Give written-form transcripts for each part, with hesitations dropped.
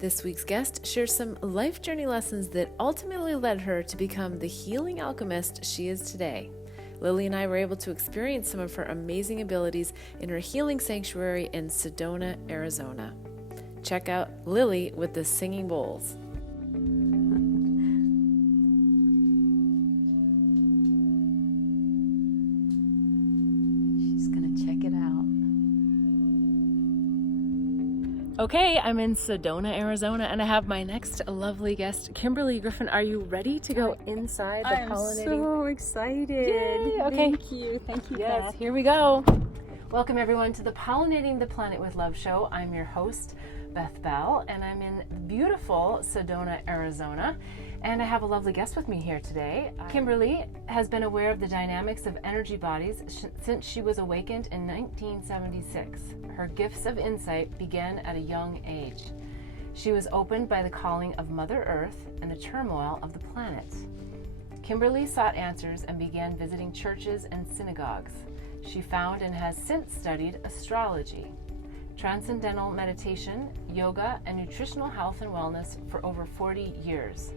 This week's guest shares some life journey lessons that ultimately led her to become the healing alchemist she is today. Lily and I were able to experience some of her amazing abilities in her healing sanctuary in Sedona, Arizona. Check out Lily with the singing bowls. She's going to check it out. Okay, I'm in Sedona, Arizona, and I have my next lovely guest, Kymberley. Griffin, are you ready to go inside the pollinating? I'm so excited. Yay, okay. Thank you, Yes, Beth. here we go. Welcome everyone to the Pollinating the Planet with Love show. I'm your host, Beth Bell, and I'm in beautiful Sedona, Arizona, and I have a lovely guest with me here today. Kymberley has been aware of the dynamics of energy bodies since she was awakened in 1976. Her gifts of insight began at a young age. She was opened by the calling of Mother Earth and the turmoil of the planet. Kymberley sought answers and began visiting churches and synagogues. She found and has since studied astrology, transcendental meditation, yoga, and nutritional health and wellness for over 40 years.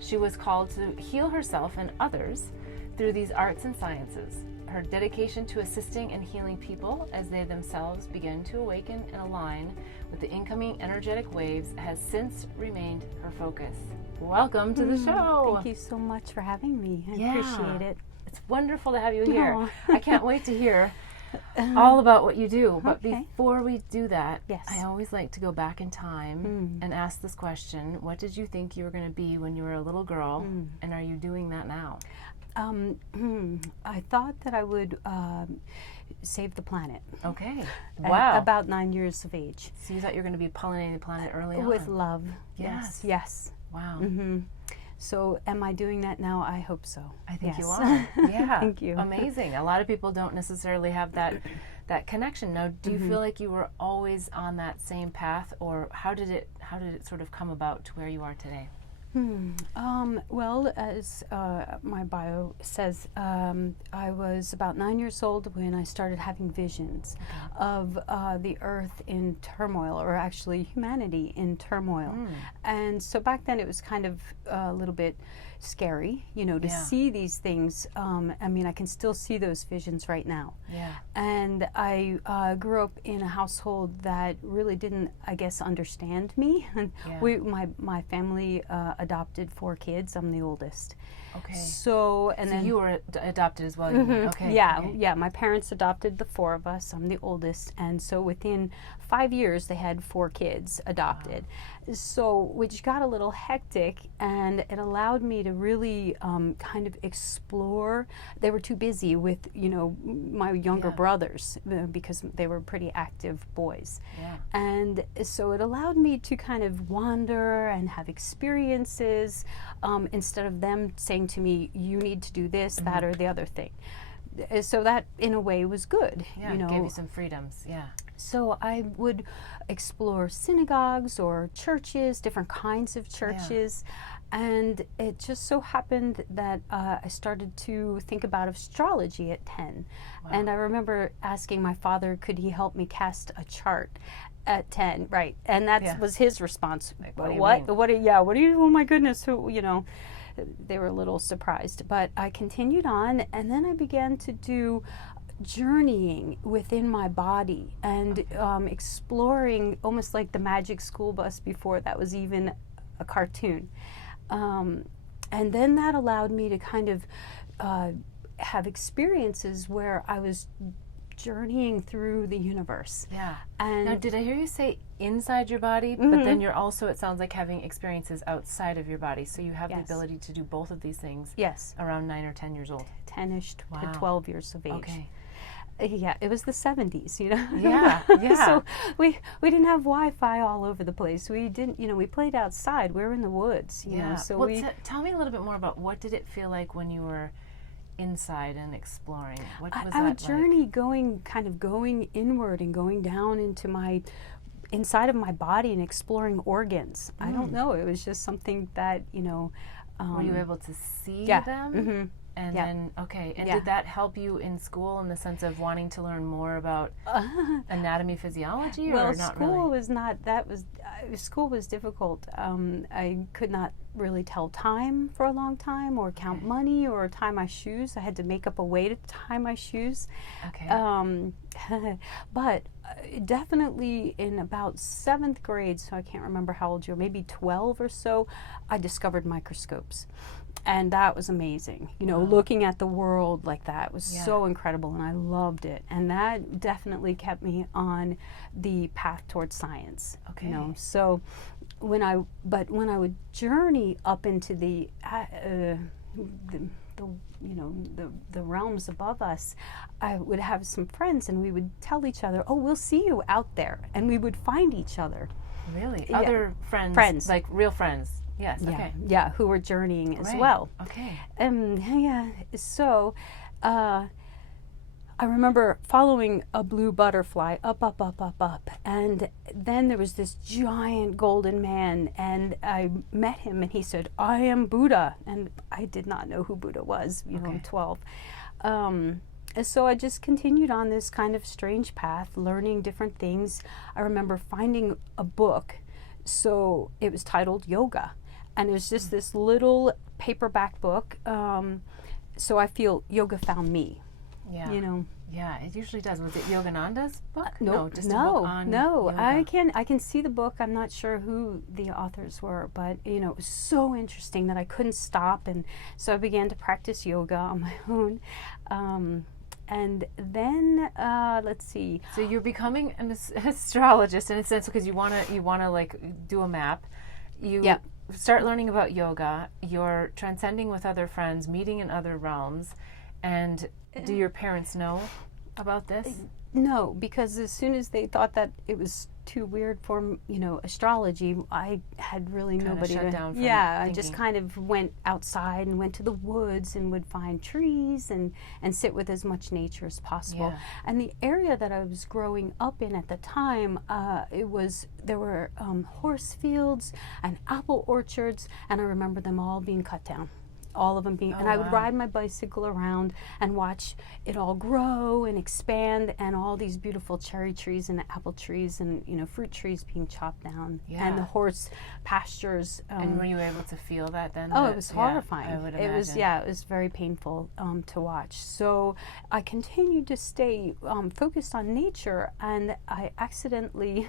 She was called to heal herself and others through these arts and sciences. Her dedication to assisting and healing people as they themselves begin to awaken and align with the incoming energetic waves has since remained her focus. Welcome to the show. Thank you so much for having me. I appreciate it. It's wonderful to have you here. Aw. I can't wait to hear all about what you do. But Okay. before we do that, Yes. I always like to go back in time and ask this question. What did you think you were going to be when you were a little girl? And are you doing that now? I thought that I would save the planet. Okay. At Wow. about 9 years of age. So you thought you were going to be pollinating the planet early on? With love. Yes. Yes. Wow. So am I doing that now? I hope so. I think you Yes. are. Yeah. Thank you. Amazing. A lot of people don't necessarily have that connection. Now, do you feel like you were always on that same path, or how did it sort of come about to where you are today? Well, as my bio says, I was about 9 years old when I started having visions of the earth in turmoil, or actually humanity in turmoil. And so back then it was kind of a little bit scary, to see these things. I mean, I can still see those visions right now. Yeah. And I grew up in a household that really didn't, I guess, understand me. And my family adopted 4 kids. I'm the oldest. Okay. So then you were adopted as well. You mean. Okay. Yeah, Okay. yeah. My parents adopted the 4 of us. I'm the oldest, and so within 5 years they had 4 kids adopted. So which got a little hectic, and it allowed me to really kind of explore. They were too busy with my younger brothers because they were pretty active boys. Yeah. And so it allowed me to kind of wander and have experiences instead of them saying to me, you need to do this, that, or the other thing. So that, in a way, was good. Yeah, it gave you some freedoms. Yeah. So I would explore synagogues or churches, different kinds of churches. And it just so happened that I started to think about astrology at 10. Wow. And I remember asking my father, could he help me cast a chart at 10, right? And that was his response. Like, what do you mean? Oh my goodness, they were a little surprised. But I continued on, and then I began to do journeying within my body and exploring, almost like the Magic School Bus before that was even a cartoon. And then that allowed me to kind of have experiences where I was journeying through the universe. Yeah. And now, did I hear you say inside your body, but then you're also, it sounds like, having experiences outside of your body. So you have the ability to do both of these things around 9 or 10 years old. 10-ish to 12 years of age. Okay. Yeah, it was the 70s, Yeah, yeah. So we didn't have Wi-Fi all over the place. We didn't, we played outside. We were in the woods, yeah. So well, tell me a little bit more about what did it feel like when you were inside and exploring? What was I that would journey going inward and going down into inside of my body and exploring organs. I don't know. It was just something that, were you able to see them? And Yeah. then, okay. And Yeah. did that help you in school in the sense of wanting to learn more about anatomy, physiology, Well, or not school really? was not, school was difficult. I could not really tell time for a long time, or count money, or tie my shoes. I had to make up a way to tie my shoes. Okay. But definitely in about 7th grade, so I can't remember how old you were, maybe 12 or so, I discovered microscopes. And that was amazing. You know, looking at the world like that was so incredible, and I loved it. And that definitely kept me on the path towards science. Okay. You know, so when I would journey up into the realms above us, I would have some friends, and we would tell each other, "Oh, we'll see you out there," and we would find each other. Really? Yeah. Other friends? Friends. Like real friends? Yes. Yeah, Okay. yeah, who were journeying as Right. well. Okay. Yeah, so I remember following a blue butterfly up, up, up, up, up, and then there was this giant golden man, and I met him, and he said, "I am Buddha," and I did not know who Buddha was. You know, I'm 12. So I just continued on this kind of strange path, learning different things. I remember finding a book, so it was titled Yoga, and it was just this little paperback book. So I feel yoga found me. Yeah. You know. Yeah, it usually does. Was it Yogananda's book? No, just a book on no. yoga. I can see the book. I'm not sure who the authors were, but you know, it was so interesting that I couldn't stop, and so I began to practice yoga on my own. And then let's see. So you're becoming an astrologist in a sense because you wanna like do a map. You start learning about yoga. You're transcending with other friends, meeting in other realms, and do your parents know about this? No, because as soon as they thought that it was too weird for, you know, astrology, I had really Kinda nobody shut to. down from I just thinking. kind of went outside and went to the woods and would find trees and sit with as much nature as possible. Yeah. And the area that I was growing up in at the time, there were horse fields and apple orchards, and I remember them all being cut down. All of them being, and I would ride my bicycle around and watch it all grow and expand, and all these beautiful cherry trees and apple trees and, you know, fruit trees being chopped down, and the horse pastures. And were you able to feel that then? Oh, it was horrifying. I would It was, imagine. it was very painful to watch. So I continued to stay focused on nature, and I accidentally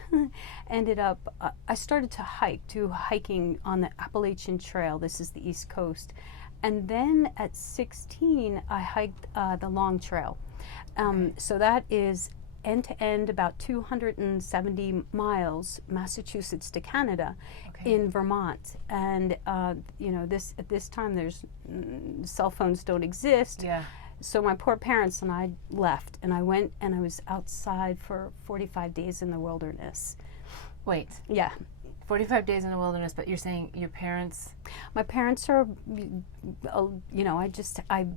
ended up, I started to hiking on the Appalachian Trail. This is the East Coast. And then at 16, I hiked the Long Trail. So that is end to end about 270 miles, Massachusetts to Canada, in Vermont. And you know, at this time, there's cell phones don't exist. Yeah. So my poor parents and I left, and I went and I was outside for 45 days in the wilderness. Wait. Yeah. 45 days in the wilderness, but you're saying your parents... My parents are, you know,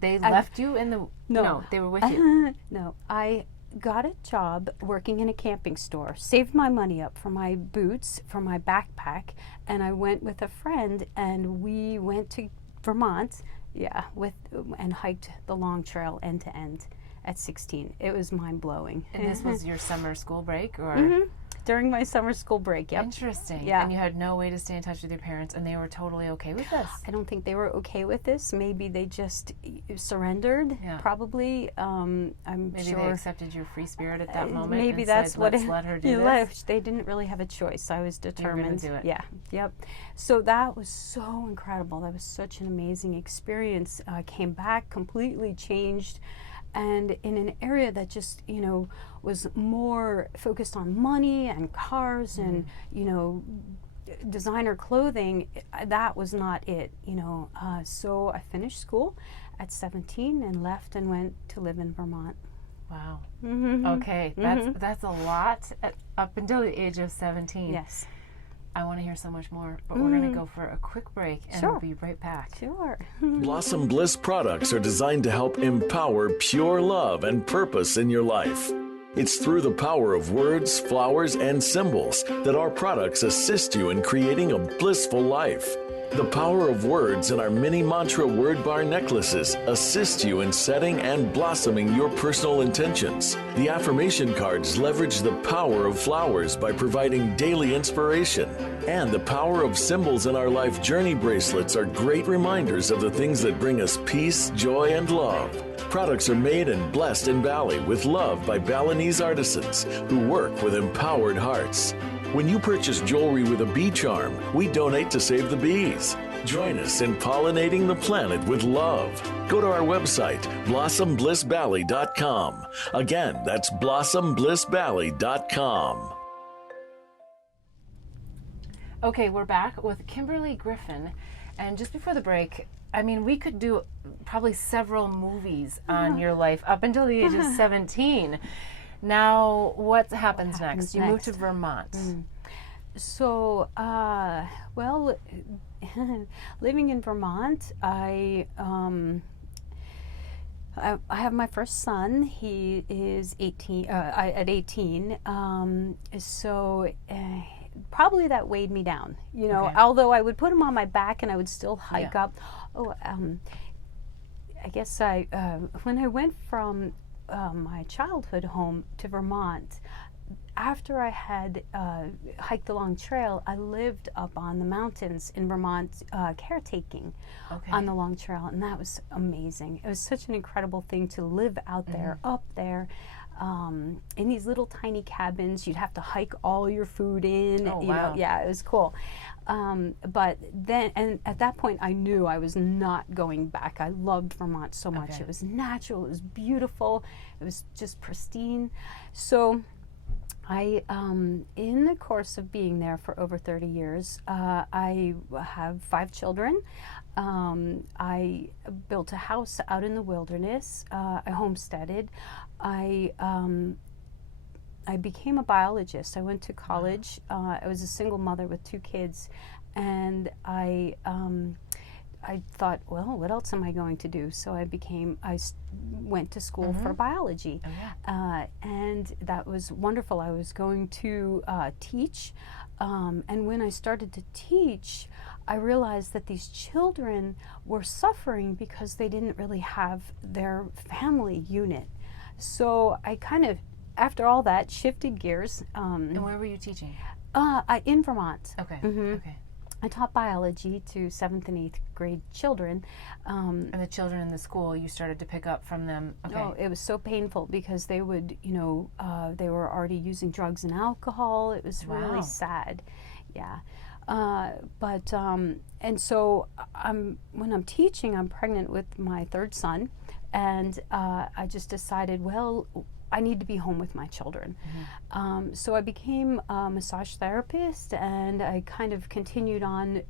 They left you in the... No, they were with you. No, I got a job working in a camping store, saved my money up for my boots, for my backpack, and I went with a friend, and we went to Vermont, and hiked the Long Trail end to end at 16. It was mind-blowing. And this was your summer school break, or... During my summer school break, yep. Interesting. Yeah. And you had no way to stay in touch with your parents, and they were totally okay with this? I don't think they were okay with this. Maybe they just surrendered, probably. Maybe sure. they accepted your free spirit at that moment. Maybe and that's said, what Let's let her do this. They didn't really have a choice. I was determined. do it. Yeah, yep. So that was so incredible. That was such an amazing experience. I came back completely changed, and in an area that just, you know, was more focused on money and cars and, you know, designer clothing. That was not it, you know. So I finished school at 17 and left and went to live in Vermont. Wow. Okay, that's a lot up until the age of 17. Yes. I want to hear so much more, but we're going to go for a quick break, and we'll be right back. Sure. Blossom Bliss products are designed to help empower pure love and purpose in your life. It's through the power of words, flowers, and symbols that our products assist you in creating a blissful life. The power of words in our mini mantra word bar necklaces assist you in setting and blossoming your personal intentions. The affirmation cards leverage the power of flowers by providing daily inspiration. And the power of symbols in our life journey bracelets are great reminders of the things that bring us peace, joy, and love. Products are made and blessed in Bali with love by Balinese artisans who work with empowered hearts. When you purchase jewelry with a bee charm, we donate to save the bees. Join us in pollinating the planet with love. Go to our website, blossomblissbali.com. Again, that's blossomblissbali.com. Okay, we're back with Kymberley Griffin. And just before the break, I mean, we could do probably several movies on your life up until the age of 17. Now, what happens next? You moved to Vermont. So, well, living in Vermont, I have my first son. He is 18. At 18, probably that weighed me down. You know, although I would put him on my back and I would still hike up. I guess when I went from my childhood home to Vermont, after I had hiked the long trail, I lived up on the mountains in Vermont, caretaking on the long trail, and that was amazing. It was such an incredible thing to live out there, up there, in these little tiny cabins. You'd have to hike all your food in. Oh, you wow. know, yeah, it was cool. But then, and at that point, I knew I was not going back. I loved Vermont so much. It was natural. It was beautiful. It was just pristine. So I, in the course of being there for over 30 years, I have 5 children. I built a house out in the wilderness. I homesteaded. I became a biologist. I went to college. I was a single mother with 2 kids, and I thought, well, what else am I going to do? So I went to school for biology, and that was wonderful. I was going to teach, and when I started to teach, I realized that these children were suffering because they didn't really have their family unit. So I kind of, after all that, shifted gears. And where were you teaching? In Vermont. Okay. Okay. I taught biology to 7th and 8th grade children. And the children in the school, you started to pick up from them. Okay. Oh, it was so painful because they would, they were already using drugs and alcohol. It was really sad. Yeah. And so when I'm teaching, I'm pregnant with my 3rd son. And I just decided, well, I need to be home with my children. So I became a massage therapist, and I kind of continued on.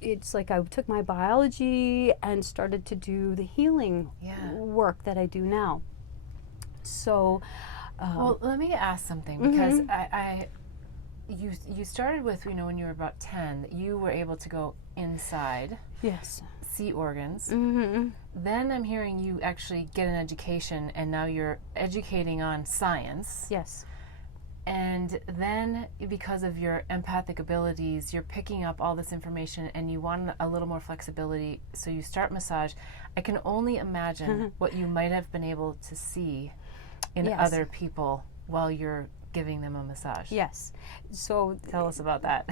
It's like I took my biology and started to do the healing work that I do now. So, well, let me ask something, because you started with, when you were about 10, you were able to go inside. Yes. See organs. Then I'm hearing you actually get an education, and now you're educating on science. Yes. And then because of your empathic abilities, you're picking up all this information and you want a little more flexibility, so you start massage. I can only imagine what you might have been able to see in other people while you're giving them a massage. Yes. So tell us about that.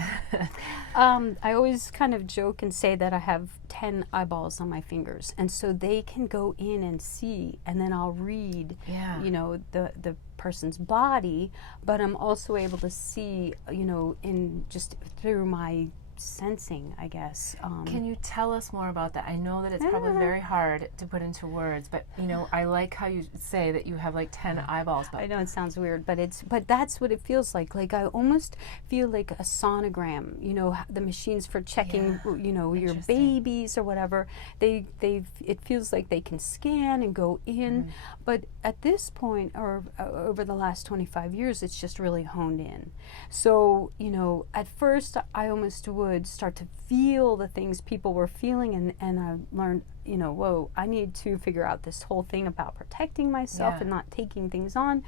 I always kind of joke and say that I have 10 eyeballs on my fingers, and so they can go in and see, and then I'll read, the person's body, but I'm also able to see, in just through my sensing, I guess. Can you tell us more about that? I know that it's probably very hard to put into words, but I like how you say that you have like 10 eyeballs. But I know it sounds weird, but that's what it feels like. Like I almost feel like a sonogram. The machines for checking, your babies or whatever. It feels like they can scan and go in, but at this point, or over the last 25 years, it's just really honed in. So at first I almost would start to feel the things people were feeling, and I learned, whoa, I need to figure out this whole thing about protecting myself and not taking things on.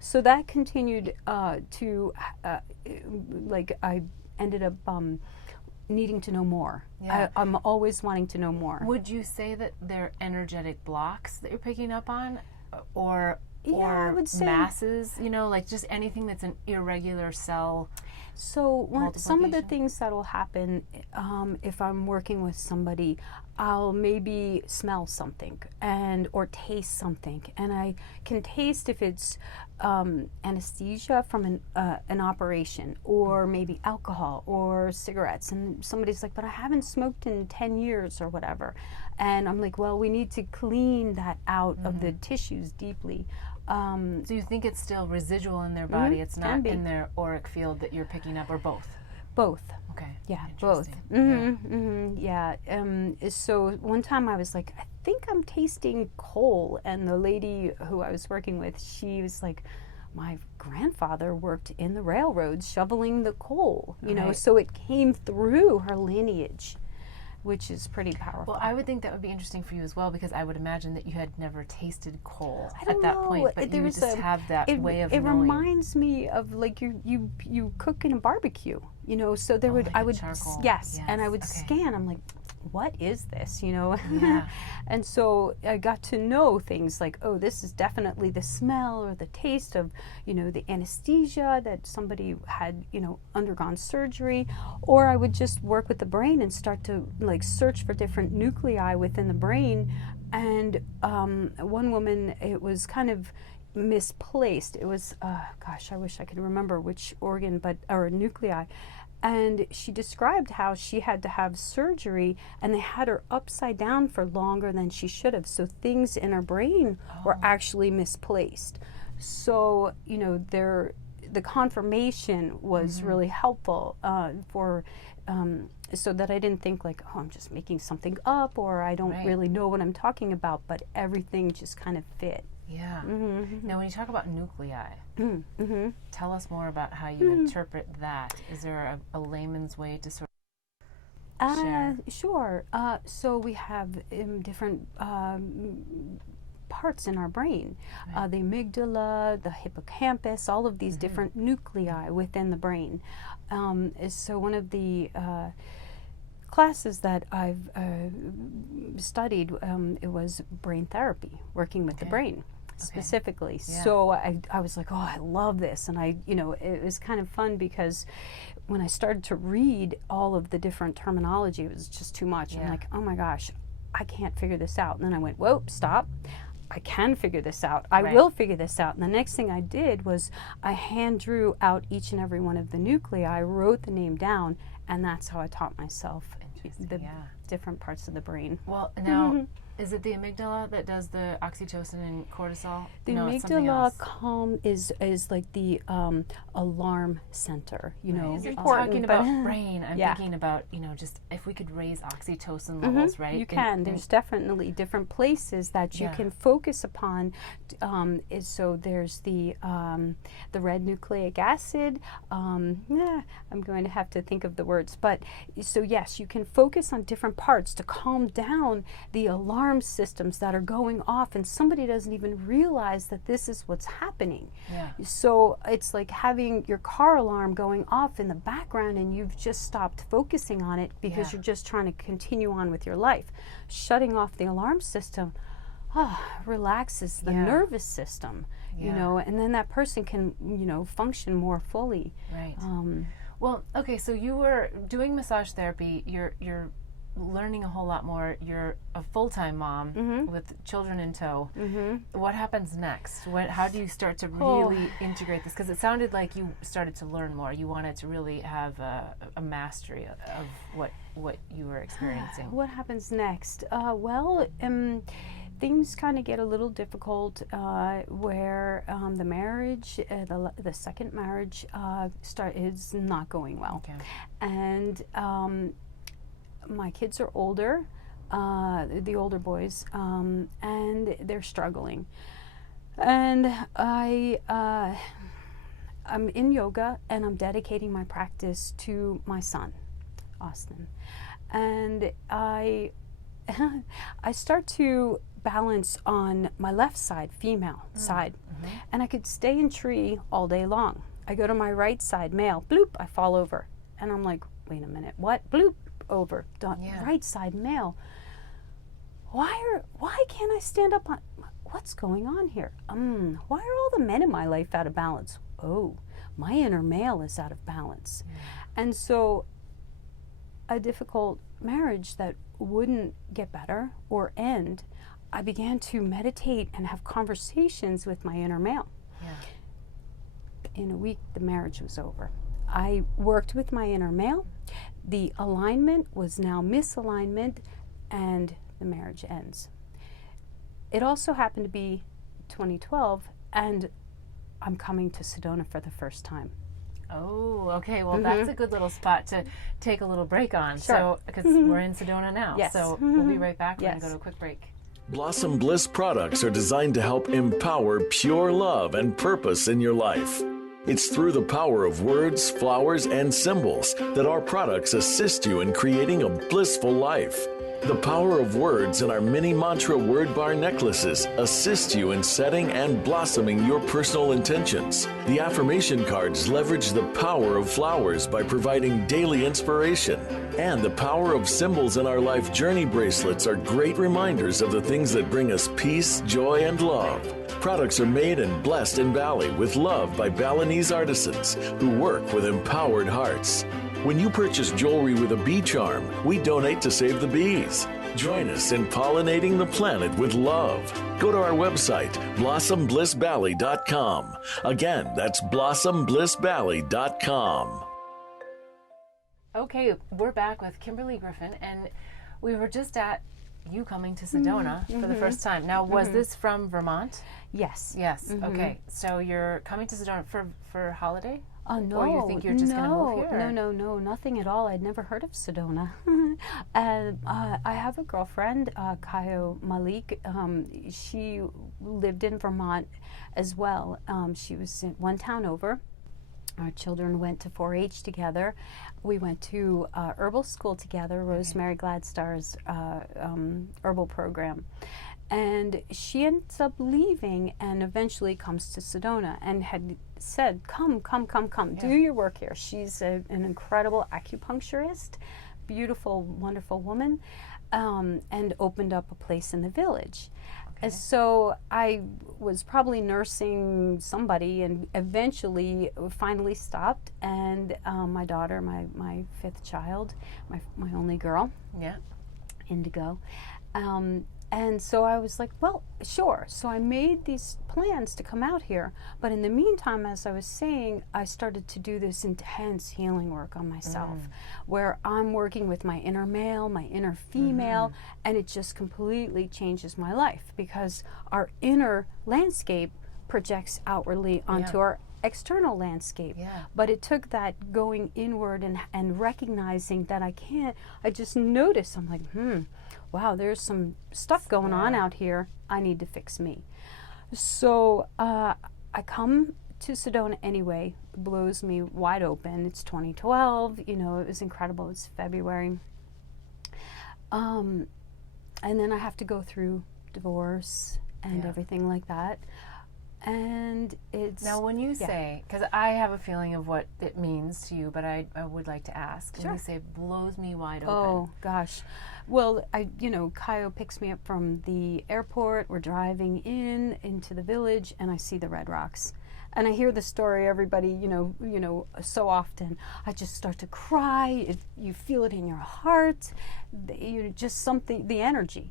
So that continued to I ended up needing to know more. Yeah. I'm always wanting to know more. Would you say that they're energetic blocks that you're picking up on, or I would say masses? Like just anything that's an irregular cell. So some of the things that will happen if I'm working with somebody, I'll maybe smell something or taste something, and I can taste if it's anesthesia from an operation, or maybe alcohol or cigarettes, and somebody's like, but I haven't smoked in 10 years or whatever, and I'm like, well, we need to clean that out of the tissues deeply. So you think it's still residual in their body? It's not in their auric field that you're picking up, or both? Both. Okay. Yeah, both. Yeah. So one time I was like, I think I'm tasting coal, and the lady who I was working with, she was like, my grandfather worked in the railroads shoveling the coal, you know, so it came through her lineage, which is pretty powerful. Well, I would think that would be interesting for you as well, because I would imagine that you had never tasted coal at that know. point, but you would just have that way of knowing. It reminds me of like you cook in a barbecue, you know. So there like I would charcoal. yes, and I would scan. I'm like, what is this, you know? Yeah. And so I got to know things like, oh, this is definitely the smell or the taste of, you know, the anesthesia that somebody had, you know, undergone surgery. Or I would just work with the brain and start to like search for different nuclei within the brain. And one woman, it was kind of misplaced. It was, gosh, I wish I could remember which organ, or nuclei. And she described how she had to have surgery, and they had her upside down for longer than she should have. So things in her brain were actually misplaced. So, you know, the confirmation was really helpful so that I didn't think like, oh, I'm just making something up, or I don't really know what I'm talking about, but everything just kind of fit. Yeah. Now, when you talk about nuclei, tell us more about how you interpret that. Is there a layman's way to sort of share? Sure. So we have different parts in our brain. The amygdala, the hippocampus, all of these different nuclei within the brain. So one of the classes that I've studied, it was brain therapy, working with the brain specifically. Yeah. So I was like, oh, I love this. And it was kind of fun, because when I started to read all of the different terminology, it was just too much. I'm like, oh my gosh, I can't figure this out. And then I went, whoa, stop. I can figure this out. I will figure this out. And the next thing I did was I hand drew out each and every one of the nuclei. I wrote the name down, and that's how I taught myself the different parts of the brain. Well, now, is it the amygdala that does the oxytocin and cortisol? The amygdala is like the alarm center, you know. You're talking about brain. I'm thinking about, you know, just if we could raise oxytocin levels, right? You can. There's definitely different places that you can focus upon. So there's the red nucleic acid. I'm going to have to think of the words. But so yes, you can focus on different parts to calm down the alarm systems that are going off, and somebody doesn't even realize that this is what's happening. So it's like having your car alarm going off in the background, and you've just stopped focusing on it because you're just trying to continue on with your life. Shutting off the alarm system relaxes the nervous system, you know, and then that person can, you know, function more fully. Right. Well, okay, so you were doing massage therapy, you're learning a whole lot more. You're a full-time mom with children in tow. What happens next? How do you start to really integrate this? Because it sounded like you started to learn more. You wanted to really have a mastery of what you were experiencing. What happens next? Things kind of get a little difficult where the marriage, the second marriage, is not going well. And my kids are older, the older boys, and they're struggling. And I'm in yoga, and I'm dedicating my practice to my son, Austin. And I start to balance on my left side, female side, and I could stay in tree all day long. I go to my right side, male, bloop, I fall over. And I'm like, wait a minute, what? Bloop, over, done, Yeah. right side male. Why can't I stand up on, what's going on here? Why are all the men in my life out of balance? Oh, my inner male is out of balance. And so a difficult marriage that wouldn't get better or end, I began to meditate and have conversations with my inner male. Yeah. In a week, the marriage was over. I worked with my inner male. The alignment was now misalignment, and the marriage ends. It also happened to be 2012, and I'm coming to Sedona for the first time. Oh, okay. Well, that's a good little spot to take a little break on. Sure. So, because we're in Sedona now. Yes. So we'll be right back. We're Yes. going to go to a quick break. Blossom Bliss products are designed to help empower pure love and purpose in your life. It's through the power of words, flowers, and symbols that our products assist you in creating a blissful life. The power of words in our mini mantra word bar necklaces assist you in setting and blossoming your personal intentions. The affirmation cards leverage the power of flowers by providing daily inspiration. And the power of symbols in our life journey bracelets are great reminders of the things that bring us peace, joy, and love. Products are made and blessed in Bali with love by Balinese artisans who work with empowered hearts. When you purchase jewelry with a bee charm, we donate to save the bees. Join us in pollinating the planet with love. Go to our website, blossomblissbali.com. Again, that's blossomblissbali.com. Okay, we're back with Kymberley Griffin, and we were just at you coming to Sedona for the first time. Now, was this from Vermont? Yes. Yes. Okay. So you're coming to Sedona for holiday? No, Or you think you're just going to move here? No, nothing at all. I'd never heard of Sedona. I have a girlfriend, Kayo Malik. She lived in Vermont as well. She was in one town over. Our children went to 4-H together. We went to herbal school together, Rosemary Gladstar's herbal program. And she ends up leaving and eventually comes to Sedona and had said, come, do your work here. She's an incredible acupuncturist, beautiful, wonderful woman, and opened up a place in the village. And so I was probably nursing somebody and eventually finally stopped, and my daughter, my fifth child, my only girl, Indigo, and so I was like, well, sure. So I made these plans to come out here. But in the meantime, as I was saying, I started to do this intense healing work on myself, where I'm working with my inner male, my inner female, and it just completely changes my life because our inner landscape projects outwardly onto our external landscape. But it took that going inward and recognizing that I just noticed, I'm like, wow, there's some stuff going on out here. I need to fix me. So I come to Sedona anyway. It blows me wide open. It's 2012. You know, it was incredible. It's February. And then I have to go through divorce and everything like that. And it's... Now, when you say, because I have a feeling of what it means to you, but I would like to ask. When you say it blows me wide open. Oh, gosh. Well, Kayo picks me up from the airport. We're driving into the village, and I see the red rocks. And I hear the story, everybody, so often. I just start to cry. You feel it in your heart. Just something, the energy.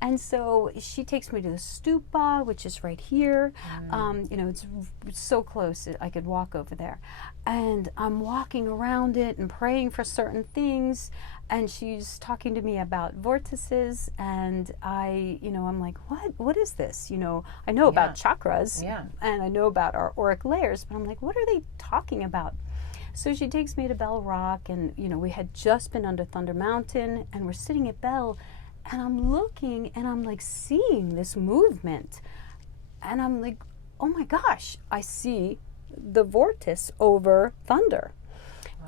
And so she takes me to the stupa, which is right here. It's so close, I could walk over there. And I'm walking around it and praying for certain things. And she's talking to me about vortices, and I'm like, what is this? I know about chakras, and I know about our auric layers, but I'm like, what are they talking about? So she takes me to Bell Rock, and we had just been under Thunder Mountain, and we're sitting at Bell, and I'm looking, and I'm like seeing this movement, and I'm like, oh my gosh, I see the vortice over Thunder.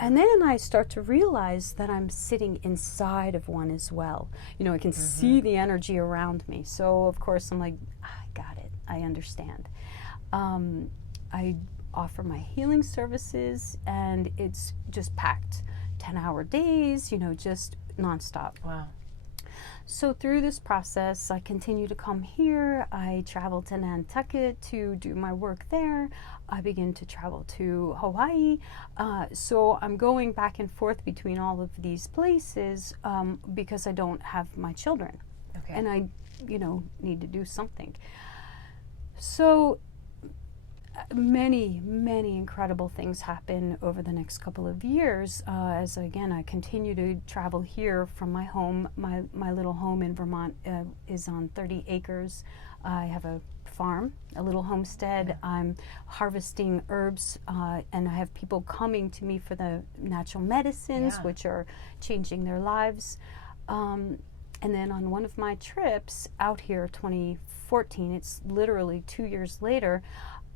And then I start to realize that I'm sitting inside of one as well. I can see the energy around me. So, of course, I'm like, I got it. I understand. I offer my healing services, and it's just packed. 10-hour days, just nonstop. Wow. So through this process, I continue to come here. I travel to Nantucket to do my work there. I begin to travel to Hawaii. So I'm going back and forth between all of these places because I don't have my children. Okay. And I, need to do something. So many, many incredible things happen over the next couple of years as, again, I continue to travel here from my home. My little home in Vermont is on 30 acres. I have a farm, a little homestead. Yeah. I'm harvesting herbs, and I have people coming to me for the natural medicines, Yeah. which are changing their lives. And then on one of my trips out here, 2014, it's literally 2 years later,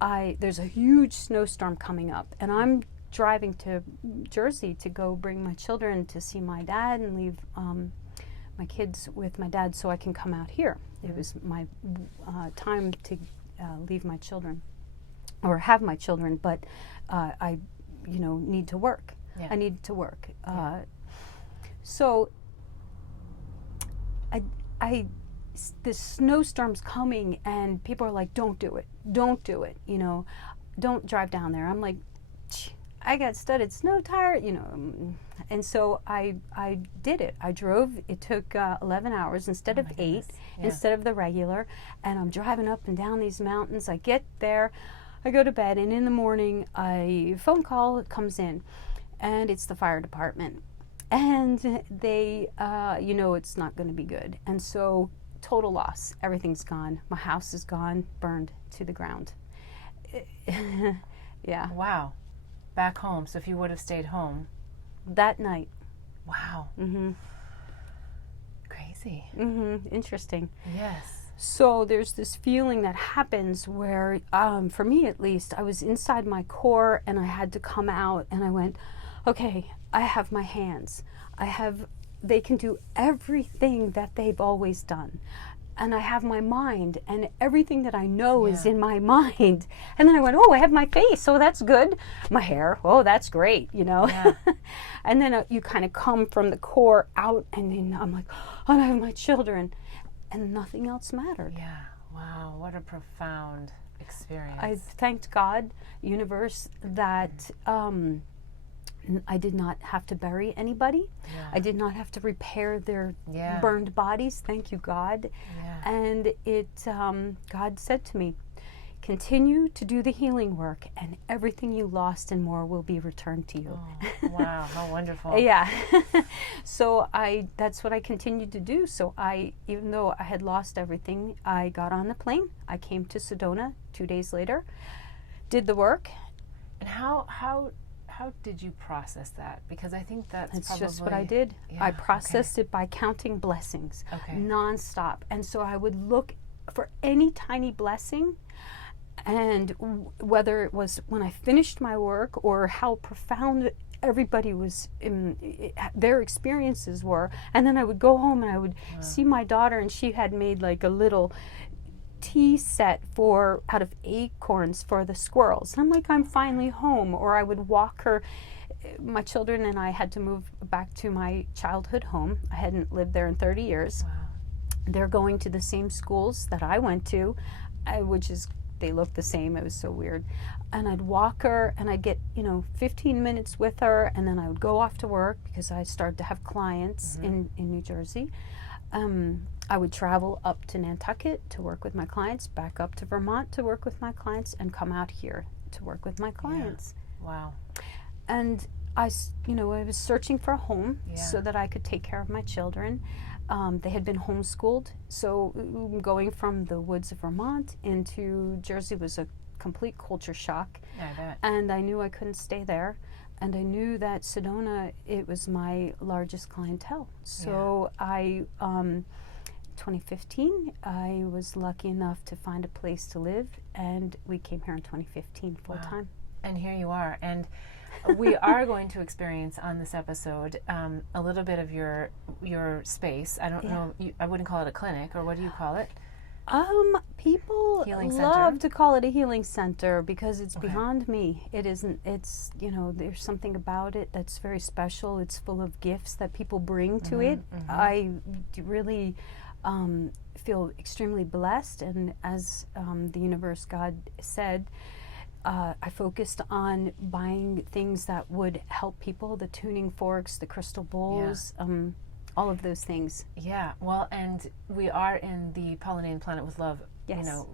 there's a huge snowstorm coming up, and I'm driving to Jersey to go bring my children to see my dad and leave my kids with my dad so I can come out here. It was my time to leave my children or have my children, but I need to work. Yeah. I need to work. Yeah. So this snowstorm's coming, and people are like, don't do it, don't drive down there. I'm like, I got studded snow tire, and so I did it. I drove. It took 11 hours instead Oh of my 8, goodness. Yeah. instead of the regular, and I'm driving up and down these mountains. I get there, I go to bed, and in the morning a phone call comes in, and it's the fire department, and they it's not going to be good. And so total loss. Everything's gone. My house is gone, burned to the ground. Yeah. Wow. Back home. So if you would have stayed home. That night. Wow. Mm-hmm. Crazy. Mm-hmm. Interesting. Yes. So there's this feeling that happens where, for me at least, I was inside my core and I had to come out, and I went, okay, I have my hands. They can do everything that they've always done. And I have my mind, and everything that I know is in my mind. And then I went, oh, I have my face, oh, that's good. My hair, oh, that's great, Yeah. And then you kind of come from the core out, and then I'm like, oh, I have my children. And nothing else mattered. Yeah. Wow. What a profound experience. I thanked God, universe, that I did not have to bury anybody. Yeah. I did not have to repair their Yeah. burned bodies. Thank you, God. Yeah. And God said to me, continue to do the healing work, and everything you lost and more will be returned to you. Oh, wow. How wonderful. Yeah. So that's what I continued to do. So even though I had lost everything, I got on the plane. I came to Sedona 2 days later, did the work. And how did you process that? Because I think that's probably just what I did. Yeah, I processed it by counting blessings nonstop. And so I would look for any tiny blessing, and whether it was when I finished my work or how profound everybody was their experiences were. And then I would go home and I would see my daughter, and she had made like a little tea set out of acorns for the squirrels. And I'm like, I'm finally home. Or I would walk her. My children and I had to move back to my childhood home. I hadn't lived there in 30 years. Wow. They're going to the same schools that I went to, they look the same. It was so weird. And I'd walk her, and I'd get 15 minutes with her, and then I would go off to work because I started to have clients in New Jersey. I would travel up to Nantucket to work with my clients, back up to Vermont to work with my clients, and come out here to work with my clients. Yeah. Wow. And I was searching for a home so that I could take care of my children. They had been homeschooled, so going from the woods of Vermont into Jersey was a complete culture shock. Yeah, I bet. And I knew I couldn't stay there. And I knew that Sedona, it was my largest clientele. So 2015, I was lucky enough to find a place to live, and we came here in 2015 full time. And here you are. And we are going to experience on this episode a little bit of your space. I don't know, I wouldn't call it a clinic, or what do you call it? People Healing love center? to call it a healing center because it's Okay. beyond me. It isn't. It's, there's something about it that's very special. It's full of gifts that people bring to it. I really feel extremely blessed, and as the universe, God said, I focused on buying things that would help people, the tuning forks, the crystal bowls, all of those things. Yeah, well, and we are in the Pollinating the Planet with Love, Yes.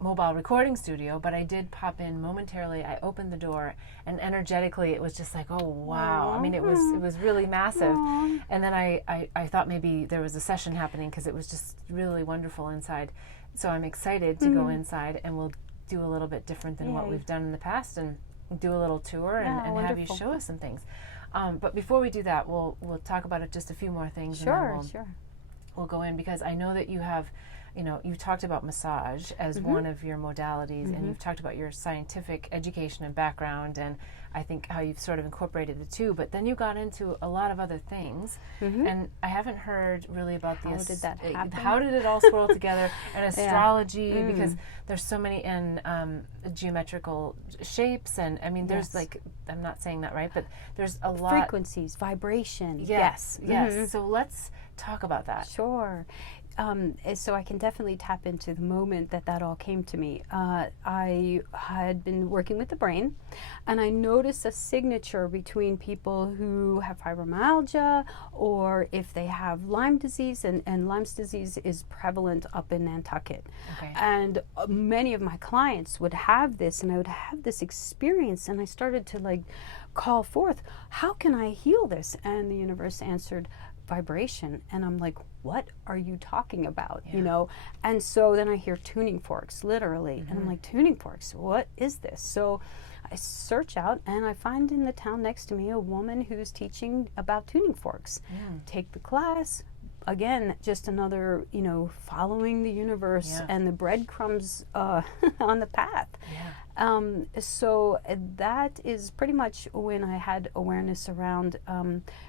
mobile recording studio, but I did pop in momentarily. I opened the door, and energetically it was just like, oh wow. I mean, it was really massive. And then I thought maybe there was a session happening because it was just really wonderful inside. So I'm excited to go inside, and we'll do a little bit different than what Yay. we've done in the past, and do a little tour and have you wonderful. show us some things. But before we do that, we'll talk about it just a few more things. Sure, and then sure. we'll go in, because I know that you have, you've talked about massage as one of your modalities, and you've talked about your scientific education and background, and I think how you've sort of incorporated the two, but then you got into a lot of other things, and I haven't heard really about How did that happen? how did it all swirl together, and astrology, because there's so many in geometrical shapes, and I mean, there's I'm not saying that right, but there's a lot. Frequencies, vibration. Yes. So let's talk about that. Sure. So I can definitely tap into the moment that all came to me. I had been working with the brain, and I noticed a signature between people who have fibromyalgia, or if they have Lyme disease, and Lyme disease is prevalent up in Nantucket. Okay. And many of my clients would have this, and I would have this experience, and I started to call forth, how can I heal this? And the universe answered, vibration. And I'm like, what are you talking about? And so then I hear tuning forks, literally, and I'm like, tuning forks, what is this? So I search out, and I find in the town next to me a woman who's teaching about tuning forks. Take the class. Again, just another, following the universe and the breadcrumbs on the path. So that is pretty much when I had awareness around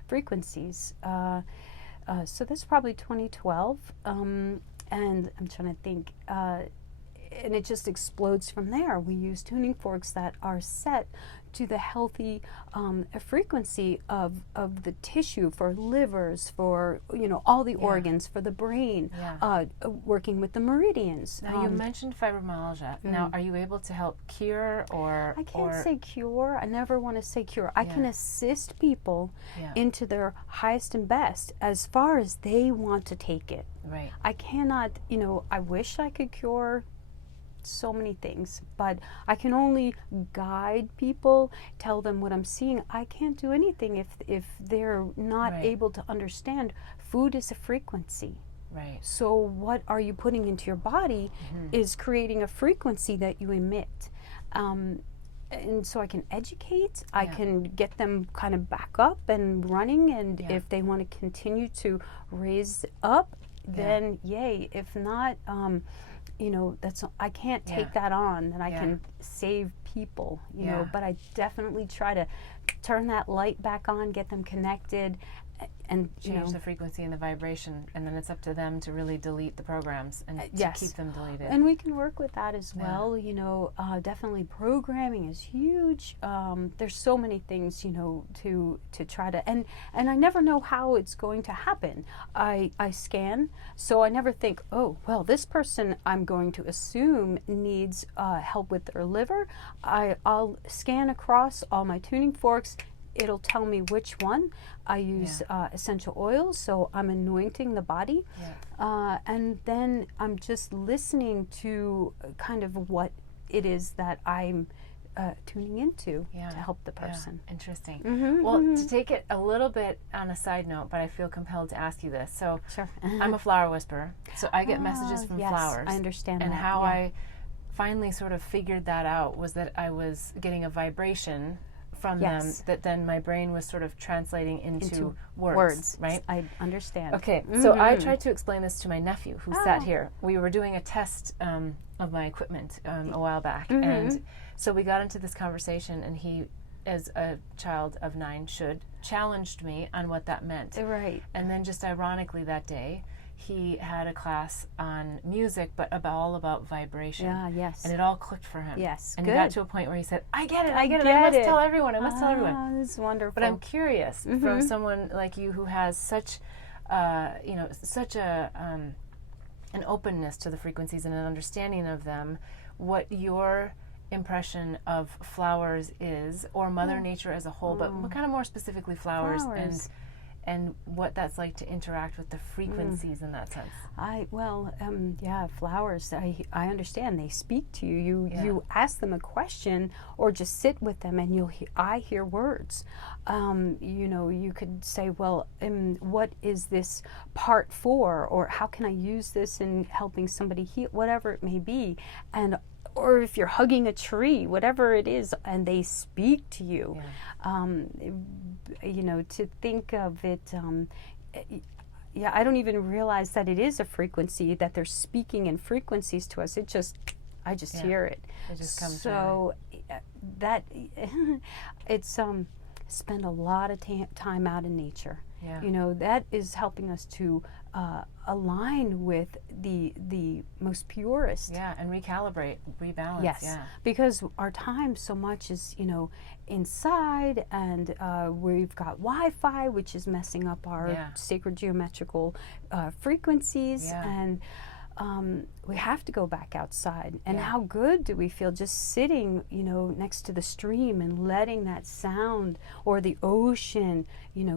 frequencies. So that's probably 2012, and I'm trying to think, and it just explodes from there. We use tuning forks that are set to the healthy frequency of the tissue, for livers, for all the organs, for the brain, working with the meridians. Now you mentioned fibromyalgia. Now, are you able to help cure, or I can't say cure. I never want to say cure. I can assist people into their highest and best as far as they want to take it. Right. I cannot, I wish I could cure so many things, but I can only guide people, tell them what I'm seeing. I can't do anything if they're not able to understand. Food is a frequency. Right. So what are you putting into your body is creating a frequency that you emit. And so I can educate, I can get them kind of back up and running, and if they want to continue to raise up, then yay. If not, that's, I can't take that on, and I can save people, but I definitely try to turn that light back on, get them connected, and change the frequency and the vibration, and then it's up to them to really delete the programs and to keep them deleted. And we can work with that as well. Definitely programming is huge. There's so many things, to try to, and I never know how it's going to happen. I scan, so I never think, oh, well, this person I'm going to assume needs help with their liver. I'll scan across all my tuning forks. It'll tell me which one. I use essential oils, so I'm anointing the body. And then I'm just listening to kind of what it is that I'm tuning into to help the person. Interesting. Well, to take it a little bit on a side note, but I feel compelled to ask you this. So I'm a flower whisperer, so I get messages from flowers. I understand and that. how I finally sort of figured that out was that I was getting a vibration from them that then my brain was sort of translating into words, right? I understand. Okay, so I tried to explain this to my nephew who sat here. We were doing a test of my equipment a while back, and so we got into this conversation, and he, as a child of 9 should, challenged me on what that meant. Right. And then just ironically that day, he had a class on music, but all about vibration. Yeah, yes. And it all clicked for him. Yes, and good. he got to a point where he said, I get it, I get must it. tell everyone, I must tell everyone. Oh, that's wonderful. But I'm curious, from someone like you who has such, such an openness to the frequencies and an understanding of them, what your impression of flowers is, or Mother Nature as a whole, but kind of more specifically flowers. And what that's like to interact with the frequencies in that sense. Flowers, I understand. They speak to you. You ask them a question or just sit with them and I hear words. You could say, well, what is this part for? Or how can I use this in helping somebody heal? Whatever it may be. Or if you're hugging a tree, whatever it is, and they speak to you. To think of it, I don't even realize that it is a frequency, that they're speaking in frequencies to us. I just hear it. It just comes so that it's spend a lot of time out in nature. That is helping us to align with the most purest. And recalibrate, rebalance. Yes, because our time so much is, inside, and we've got Wi-Fi, which is messing up our sacred geometrical frequencies, and we have to go back outside. And how good do we feel just sitting, next to the stream and letting that sound, or the ocean,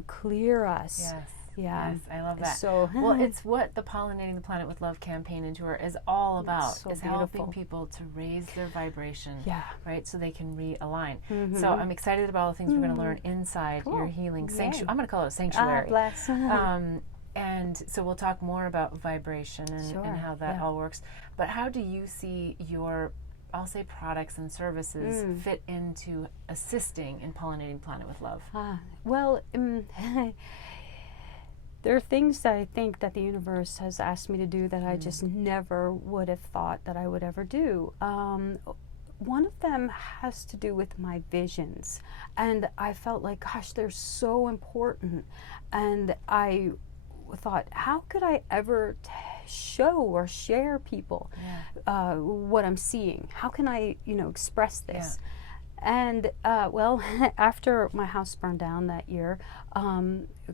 clear us. Yes, I love that. So, well, it's what the Pollinating the Planet with Love campaign and tour is all about, is helping people to raise their vibration, right, so they can realign. So I'm excited about all the things we're going to learn inside your healing sanctuary. I'm going to call it a sanctuary. Bless. And so we'll talk more about vibration and how that all works. But how do you see your, I'll say, products and services fit into assisting in Pollinating the Planet with Love? There are things that I think that the universe has asked me to do that I just never would have thought that I would ever do. One of them has to do with my visions. And I felt like, gosh, they're so important. And I thought, how could I ever show or share people what I'm seeing? How can I, express this? And after my house burned down that year, a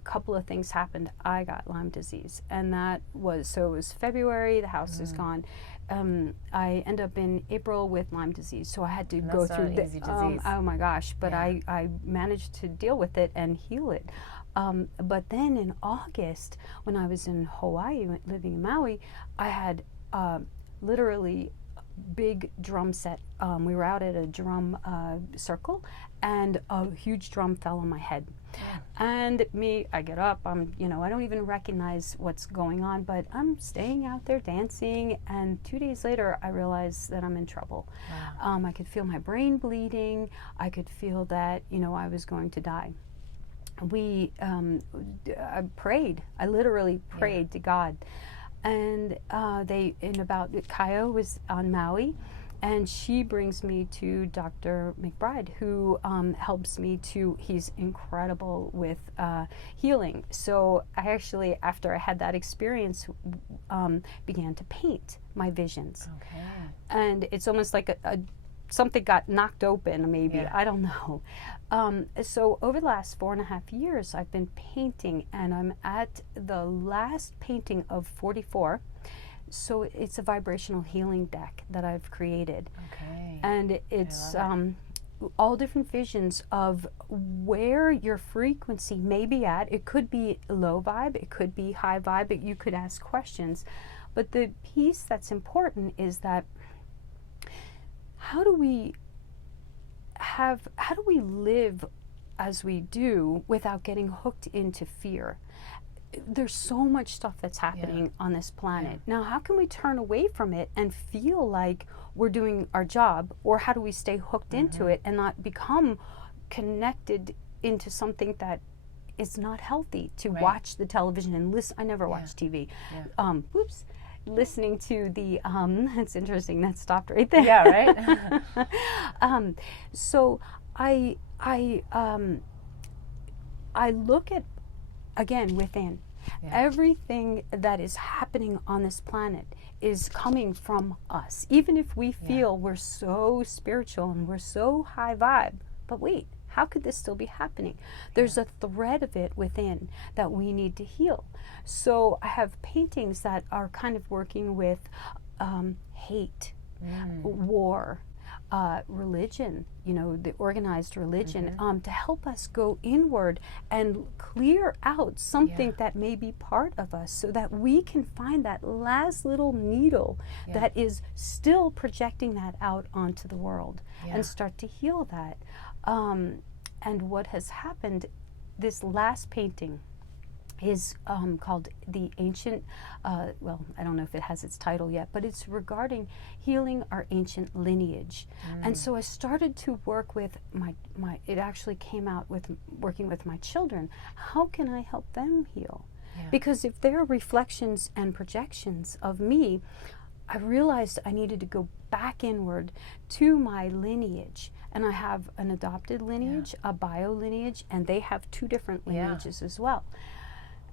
couple of things happened. I got Lyme disease, and it was February, the house is gone. I end up in April with Lyme disease, so I had to go through easy disease. Oh my gosh, but I managed to deal with it and heal it. But then in August, when I was in Hawaii, living in Maui, I had literally big drum set. We were out at a drum circle, and a huge drum fell on my head. And I get up, I don't even recognize what's going on, but I'm staying out there dancing, and 2 days later I realized that I'm in trouble. I could feel my brain bleeding. I could feel that, I was going to die. I prayed. I literally prayed to God. And Kaio was on Maui, and she brings me to Dr. McBride, who helps me he's incredible with healing. So I actually, after I had that experience, began to paint my visions. Okay. And it's almost like something got knocked open, maybe. I don't know. So over the last 4.5 years, I've been painting, and I'm at the last painting of 44. So it's a vibrational healing deck that I've created. Okay. And it's all different visions of where your frequency may be at. It could be low vibe, it could be high vibe, you could ask questions. But the piece that's important is that how do we live as we do without getting hooked into fear? There's so much stuff that's happening on this planet. Now, how can we turn away from it and feel like we're doing our job? Or how do we stay hooked into it and not become connected into something that is not healthy, to watch the television and listen? I never watch TV. Listening to the it's interesting that stopped right there. Yeah, right. So I look at, again, within, Yeah. Everything that is happening on this planet is coming from us. Even if we feel we're so spiritual and we're so high vibe, but wait, how could this still be happening? There's a thread of it within that we need to heal. So I have paintings that are kind of working with hate, war, religion, the organized religion, to help us go inward and clear out something that may be part of us so that we can find that last little needle that is still projecting that out onto the world and start to heal that. And what has happened, this last painting is called The Ancient, well, I don't know if it has its title yet, but it's regarding healing our ancient lineage. And so I started to work with it actually came out with working with my children. How can I help them heal? Because if they're reflections and projections of me, I realized I needed to go back inward to my lineage. And I have an adopted lineage, a bio lineage, and they have two different lineages as well.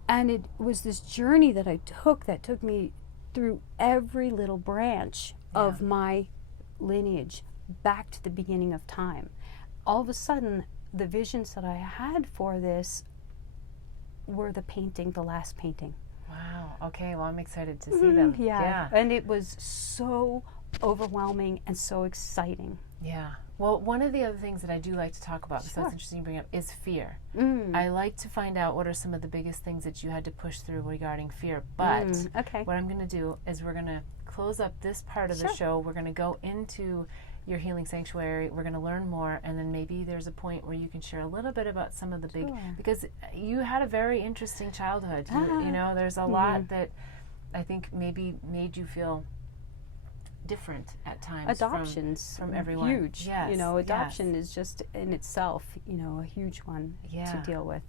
And it was this journey that I took that took me through every little branch of my lineage back to the beginning of time. All of a sudden, the visions that I had for this were the last painting. Wow. Okay. Well, I'm excited to see them. And it was so overwhelming and so exciting. Yeah. Well, one of the other things that I do like to talk about, so it's interesting you bring up, is fear. I like to find out what are some of the biggest things that you had to push through regarding fear. But what I'm going to do is we're going to close up this part of the show. We're going to go into your healing sanctuary. We're going to learn more, and then maybe there's a point where you can share a little bit about some of the big, because you had a very interesting childhood. There's a lot that I think maybe made you feel different at times. Adoptions from everyone. Huge. Adoption is just in itself, a huge one to deal with.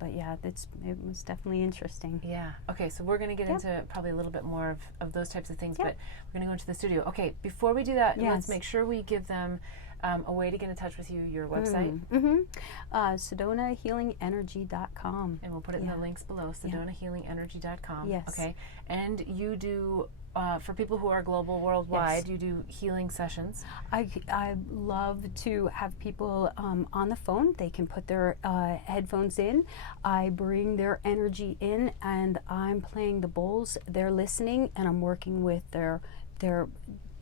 But it was definitely interesting. Yeah. Okay, so we're going to get into probably a little bit more of those types of things, but we're going to go into the studio. Okay, before we do that, let's make sure we give them a way to get in touch with you, your website. SedonaHealingEnergy.com. And we'll put it in the links below, SedonaHealingEnergy.com. Yes. Okay. And you do, for people who are global, worldwide, you do healing sessions. I love to have people on the phone. They can put their headphones in. I bring their energy in, and I'm playing the bowls. They're listening, and I'm working with their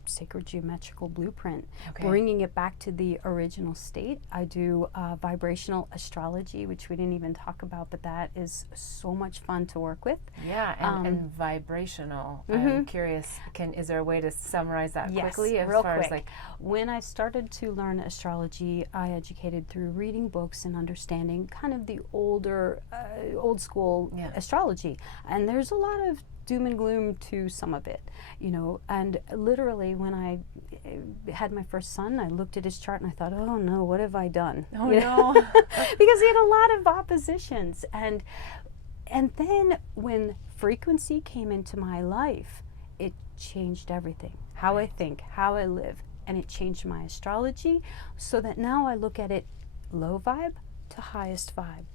sacred geometrical blueprint, bringing it back to the original state. I do vibrational astrology, which we didn't even talk about, but that is so much fun to work with. Yeah, and vibrational. I'm curious, is there a way to summarize that quickly? Yes, real quick. When I started to learn astrology, I educated through reading books and understanding kind of the old school astrology. And there's a lot of doom and gloom to some of it, and literally when I had my first son, I looked at his chart and I thought, oh no, what have I done? Oh no. Because he had a lot of oppositions, and then when frequency came into my life, it changed everything, how I think, how I live, and it changed my astrology so that now I look at it low vibe to highest vibe.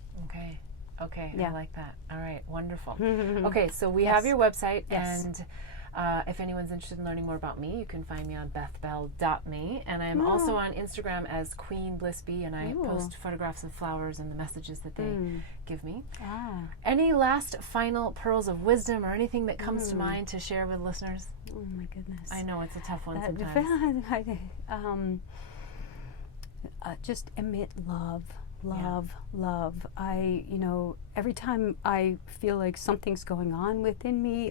Okay, I like that. All right, wonderful. Okay, so we have your website, and if anyone's interested in learning more about me, you can find me on bethbell.me, and I am also on Instagram as Queen Bliss B, and I post photographs of flowers and the messages that they give me. Any last final pearls of wisdom or anything that comes to mind to share with listeners? Oh my goodness. I know it's a tough one sometimes. Just emit love. Love. Every time I feel like something's going on within me,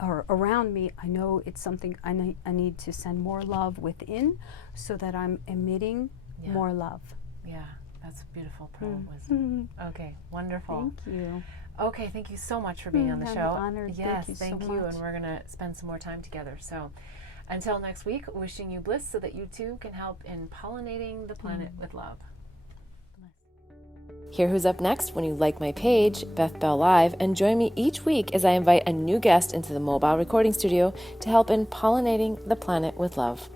or around me, I know it's something I need to send more love within, so that I'm emitting more love. Yeah, that's a beautiful pearl of wisdom. Okay, wonderful. Thank you. Okay, thank you so much for being on the show. I'm honored. Yes, thank you so much. And we're going to spend some more time together. So until next week, wishing you bliss so that you too can help in pollinating the planet with love. Hear who's up next when you like my page, Beth Bell Live, and join me each week as I invite a new guest into the mobile recording studio to help in pollinating the planet with love.